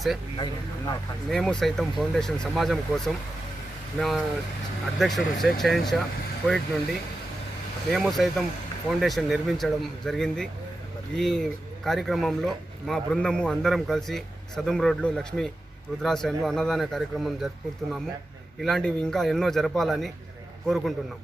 నమస్తే. మేము సైతం ఫౌండేషన్ సమాజం కోసం మా అధ్యక్షుడు షేక్ షహీన్ షా కోయిట్ నుండి మేము సైతం ఫౌండేషన్ నిర్మించడం జరిగింది. ఈ కార్యక్రమంలో మా బృందము అందరం కలిసి సదుం రోడ్లో లక్ష్మీ రుద్రాశ్రయంలో అన్నదాన కార్యక్రమం జరుపుతున్నాము. ఇలాంటివి ఇంకా ఎన్నో జరపాలని కోరుకుంటున్నాం.